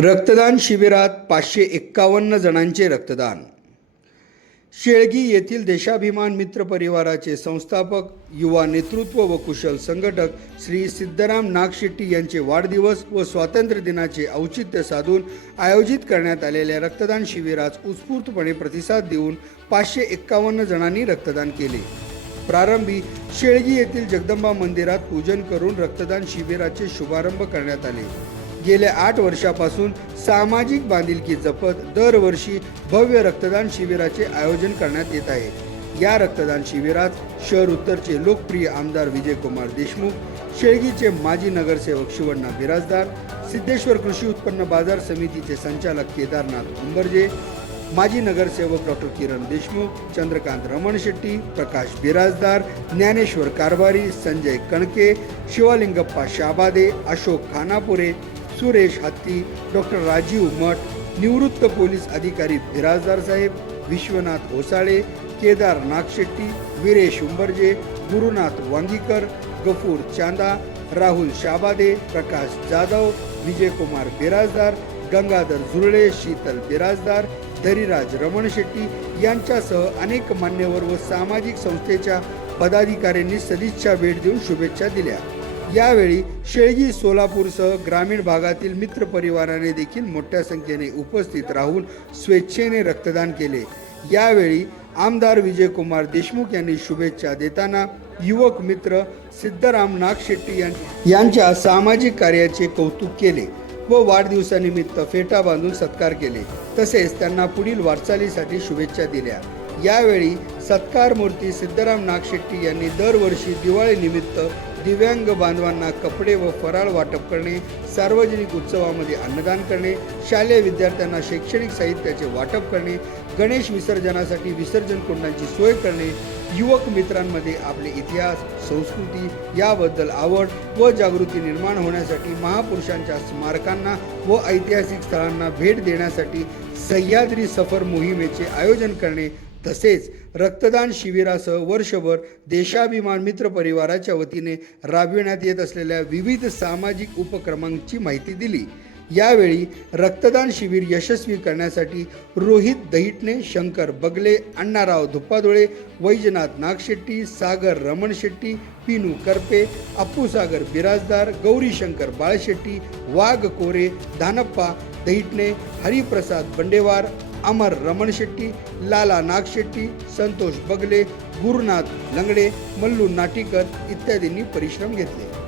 रक्तदान शिबिरात पाचशे एक्कावन्न जणांचे रक्तदान. शेळगी येथील देशाभिमान मित्र परिवाराचे संस्थापक युवा नेतृत्व व कुशल संघटक श्री सिद्धराम नागशेट्टी यांचे वाढदिवस व स्वातंत्र्य दिनाचे औचित्य साधून आयोजित करण्यात आलेल्या रक्तदान शिबिरास उत्स्फूर्तपणे प्रतिसाद देऊन पाचशे एक्कावन्न जणांनी रक्तदान केले. प्रारंभी शेळगी येथील जगदंबा मंदिरात पूजन करून रक्तदान शिबिराचे शुभारंभ करण्यात आले. गेल्या आठ वर्षापासून सामाजिक बांधिलकी जपत दरवर्षी भव्य रक्तदान शिबिराचे आयोजन करण्यात येत आहे. या रक्तदान शिबिरात शहर उत्तरचे लोकप्रिय आमदार विजयकुमार देशमुख शेळगीचे माजी नगरसेवक शिवण्णा बिराजदार सिद्धेश्वर कृषी उत्पन्न बाजार समितीचे संचालक केदारनाथ उंबर्जे माजी नगरसेवक डॉक्टर किरण देशमुख चंद्रकांत रमण शेट्टी प्रकाश बिराजदार ज्ञानेश्वर कारभारी संजय कणके शिवालिंगप्पा शाबादे अशोक खानापुरे सुरेश हत्ती डॉक्टर राजीव मठ निवृत्त पोलीस अधिकारी बिराजदार साहेब विश्वनाथ ओसाळे केदार नागशेट्टी वीरेश उंबरजे गुरुनाथ वांगीकर गफूर चांदा राहुल शाबादे प्रकाश जाधव विजयकुमार बिराजदार गंगाधर झुरळे शीतल बिराजदार धरीराज रमण शेट्टी यांच्यासह अनेक मान्यवर व सामाजिक संस्थेच्या पदाधिकाऱ्यांनी सदिच्छा भेट देऊन शुभेच्छा दिल्या. यावेळी शेळगी सोलापूरसह ग्रामीण भागातील मित्र परिवाराने देखील मोठ्या संख्येने उपस्थित राहून स्वेच्छेने रक्तदान केले. यावेळी आमदार विजयकुमार देशमुख यांनी शुभेच्छा देताना युवक मित्र सिद्धराम नागशेट्टी यांच्या सामाजिक कार्याचे कौतुक केले व वाढदिवसानिमित्त फेटा बांधून सत्कार केले. तसेच त्यांना पुढील वाटचालीसाठी शुभेच्छा दिल्या. यावेळी सत्कार मूर्ती सिद्धराम नागशेट्टी यांनी दरवर्षी दिवाळीनिमित्त दिव्यांग बांधवांना कपडे व फराळ वाटप करणे सार्वजनिक उत्सवामध्ये अन्नदान करणे शालेय विद्यार्थ्यांना शैक्षणिक साहित्याचे वाटप करणे गणेश विसर्जनासाठी विसर्जन कुंडांची सोय करणे युवक मित्रांमध्ये आपले इतिहास संस्कृती याबद्दल आवड व जागृती निर्माण होण्यासाठी महापुरुषांच्या स्मारकांना व ऐतिहासिक स्थळांना भेट देण्यासाठी सह्याद्री सफर मोहिमेचे आयोजन करणे तसेच रक्तदान शिबिरासह वर्षभर देशाभिमान मित्र परिवाराच्या वतीने राबविण्यात येत असलेल्या विविध सामाजिक उपक्रमांची माहिती दिली. यावेळी रक्तदान शिबिर यशस्वी करण्यासाठी रोहित दहिटणे शंकर बगले अण्णाराव धुप्पादोळे वैजनाथ नागशेट्टी सागर रमण शेट्टी पिनू करपे अप्पूसागर बिराजदार गौरीशंकर बाळशेट्टी वाघ कोरे धानप्पा दहिटणे हरिप्रसाद बंडेवार अमर रमण शेट्टी लाला नागशेट्टी संतोष बगले गुरुनाथ लंगडे मल्लू नाटीकर इत्यादींनी परिश्रम घेतले.